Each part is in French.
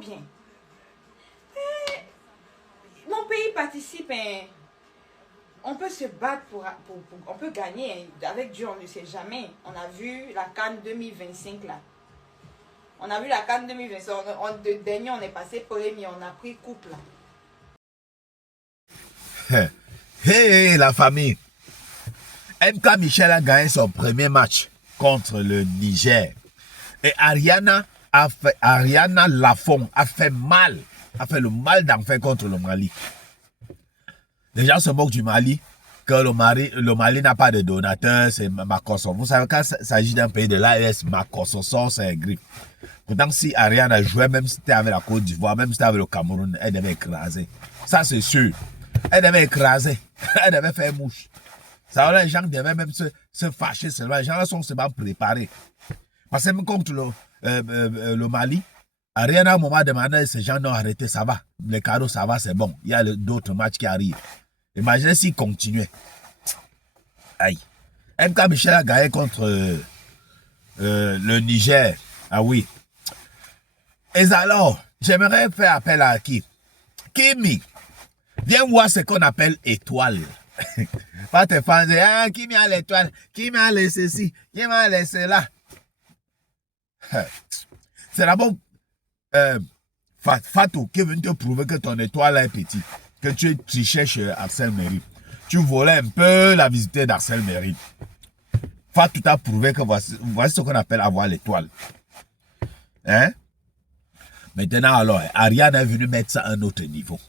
bien. Mon pays participe, hein. On peut se battre on peut gagner. Hein. Avec Dieu, on ne sait jamais. On a vu la CAN 2025 là. On a vu la CAN 2025. De dernier, on est passé premier, on a pris couple là. Hey, la famille. MK Michel a gagné son premier match contre le Niger. Et Ariana Lafont a fait mal. A fait le mal d'enfer contre le Mali. Les gens se moquent du Mali, que le Mali n'a pas de donateur, c'est Makosso. Vous savez, quand il s'agit d'un pays de l'AES, Makosso sort ses griffes. Pourtant, si Ariana jouait, même si c'était avec la Côte d'Ivoire, même si c'était avec le Cameroun, elle devait écraser. Ça, c'est sûr. Elle devait écraser. Elle devait faire mouche. Ça, les gens devaient même se fâcher seulement. Les gens sont seulement préparés. Parce que même contre le Mali, Ariana, à un moment, demandé, ces gens n'ont arrêté, ça va. Les cadeaux, ça va, c'est bon. Il y a d'autres matchs qui arrivent. Imaginez s'il continuait. Aïe. MK Michel a gagné contre le Niger. Ah oui. Et alors, j'aimerais faire appel à qui? Kimi. Viens voir ce qu'on appelle étoile. Pas tes fans, ah, Kimi a l'étoile, Kimi a les ceci, Kimi a les cela. C'est d'abord Fatou qui est venu te prouver que ton étoile est petite, que tu trichais chez Arsène Mérine. Tu volais un peu la visite d'Arsène Mérine. Fatou t'a prouvé que voici ce qu'on appelle avoir l'étoile. Hein? Maintenant alors, Ariane est venu mettre ça à un autre niveau.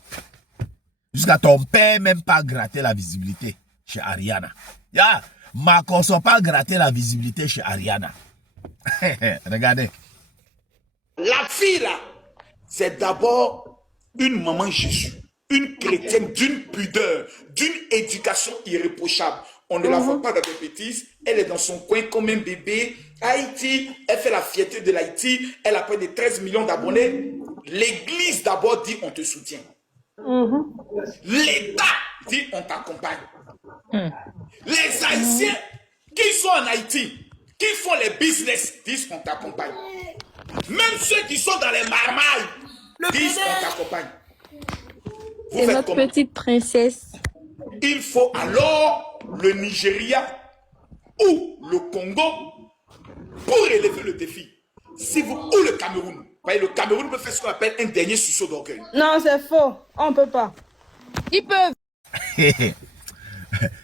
Jusqu'à ton père même pas gratter la visibilité chez Ariana. Ya, Makosso pas gratter la visibilité chez Ariana. Regardez. La fille là, c'est d'abord une maman Jésus, une chrétienne d'une pudeur, d'une éducation irréprochable. On ne la voit pas dans des bêtises, elle est dans son coin comme un bébé. Haïti, elle fait la fierté de l'Haïti, elle a près de 13 millions d'abonnés. L'église d'abord dit on te soutient. L'État dit on t'accompagne. Les Haïtiens qui sont en Haïti, qui font les business, disent on t'accompagne. Même ceux qui sont dans les marmailles disent on t'accompagne. C'est notre comment? Petite princesse. Il faut alors le Nigeria ou le Congo pour relever le défi. Si vous ou le Cameroun. Voyez, le Cameroun peut faire ce qu'on appelle un dernier sursaut d'orgueil. Non, c'est faux. On ne peut pas. Ils peuvent. Il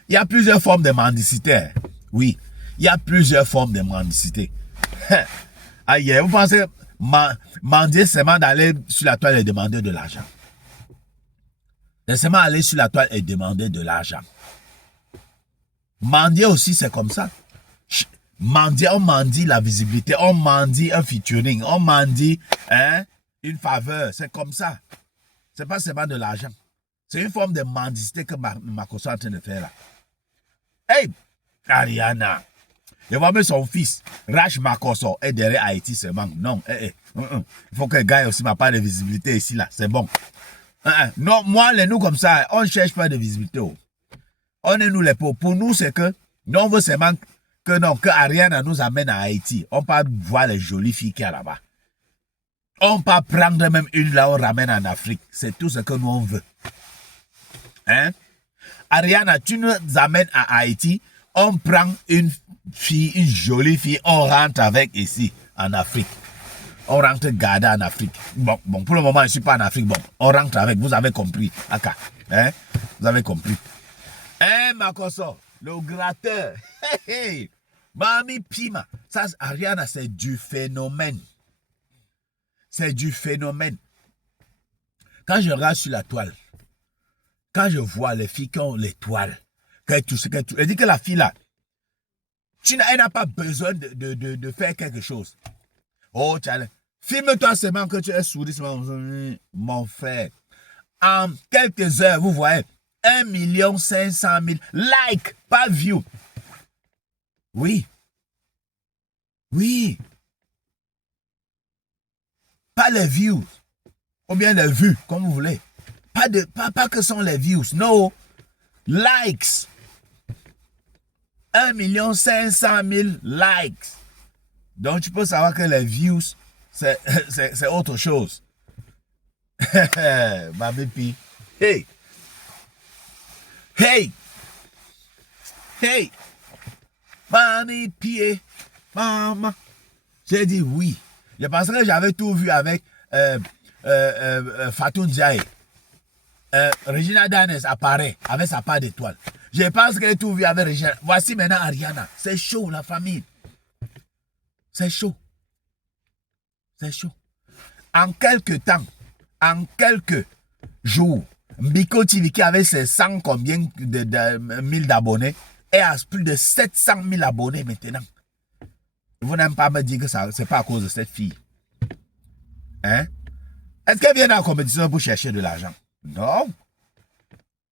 y a plusieurs formes de mendicité. Oui, il y a plusieurs formes de mendicité. Aïe, vous pensez mendier seulement d'aller sur la toile et demander de l'argent. C'est seulement aller sur la toile et demander de l'argent. Mendier aussi, c'est comme ça. Mendier, on mendie la visibilité, on mendie un featuring, on mendie une faveur. C'est comme ça. C'est pas seulement de l'argent. C'est une forme de mendicité que Makosso est en train de faire là. Hey, Ariana. Il va mettre son fils, Rach Makosso, est derrière Haïti seulement. Non, il faut que le gars ait aussi ma part de visibilité ici là. C'est bon. Non, moi, nous comme ça, on ne cherche pas de visibilité. On est nous les pauvres. Pour nous, c'est que, nous, on veut seulement que Ariana nous amène à Haïti. On peut voir les jolies filles qu'il y a là-bas. On peut prendre même une là, on ramène en Afrique. C'est tout ce que nous, on veut. Hein? Ariana, tu nous amènes à Haïti, on prend une fille, une jolie fille, on rentre avec ici, en Afrique. On rentre garder en Afrique. Bon, pour le moment, je ne suis pas en Afrique. Bon, on rentre avec, vous avez compris. Aka. Hein? Vous avez compris. Hein, Makosso, le gratteur. Hey. Mami Pima. Ça, Ariana, c'est du phénomène. C'est du phénomène. Quand je regarde sur la toile, quand je vois les filles qui ont l'étoile, elle dit que la fille là, elle n'a pas besoin de faire quelque chose. Oh, Tchale, filme-toi seulement que tu es souri, mon frère. En quelques heures, vous voyez, 1 500 000 likes, pas view. Oui. Oui. Pas les views. Ou bien les vues, comme vous voulez. Pas que sont les views. Non. Likes. 1 500 000 likes. Donc tu peux savoir que les views, c'est autre chose. Ma bépi. Hey. Hey. Hey. Mani pied. Maman. J'ai dit oui. Je pensais que j'avais tout vu avec Fatou Ndiaye. Regina Danes apparaît avec sa part d'étoile. Je pense que j'ai tout vu avec Regina. Voici maintenant Ariana. C'est chaud, la famille. C'est chaud. C'est chaud. En quelques temps, en quelques jours, Mbiko TV qui avait ses 100 combien de 1000 d'abonnés est à plus de 700 000 abonnés maintenant. Vous n'aimez pas me dire que ce n'est pas à cause de cette fille. Hein? Est-ce qu'elle vient dans la compétition pour chercher de l'argent? Non.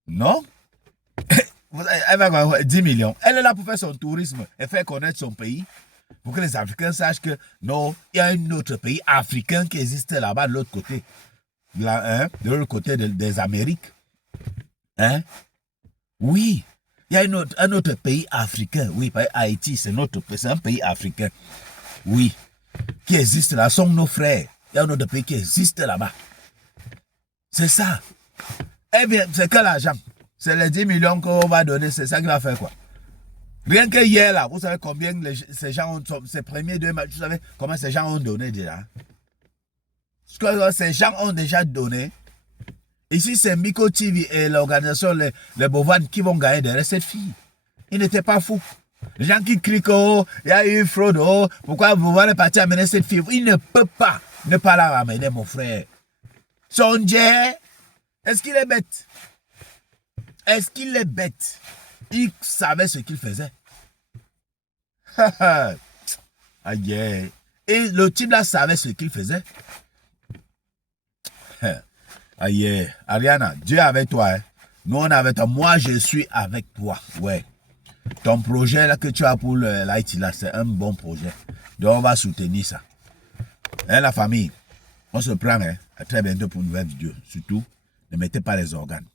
Non. Elle va avoir 10 millions. Elle est là pour faire son tourisme et faire connaître son pays. Pour que les Africains sachent que non, il y a un autre pays africain qui existe là-bas de l'autre côté. Là, hein, de l'autre côté des Amériques. Hein? Oui. Il y a un autre pays africain. Oui, Haïti, c'est un pays africain. Oui. Qui existe là, sont nos frères. Il y a un autre pays qui existe là-bas. C'est ça. Eh bien, c'est que l'argent. C'est les 10 millions qu'on va donner, c'est ça qui va faire quoi? Rien que hier, là, vous savez combien ces gens ont, ces premiers 2 matchs, vous savez comment ces gens ont donné déjà? Ce que ces gens ont déjà donné. Ici, c'est Miko TV et l'organisation les Bovan qui vont gagner derrière cette fille. Ils n'étaient pas fous. Les gens qui crient, oh, il y a eu fraude, oh, pourquoi Bovan est parti amener cette fille? Il ne peut pas ne pas la ramener, mon frère. Sondje, est-ce qu'il est bête? Est-ce qu'il est bête? Il savait ce qu'il faisait. Aïe. Et le type là savait ce qu'il faisait. Aïe. Ariana, Dieu est avec toi. Hein. Nous, on est avec toi. Moi, je suis avec toi. Ouais. Ton projet là que tu as pour l'Haïti là, c'est un bon projet. Donc, on va soutenir ça. Hein, la famille, on se prend. Hein. À très bientôt pour une nouvelle vidéo. Surtout, ne mettez pas les organes.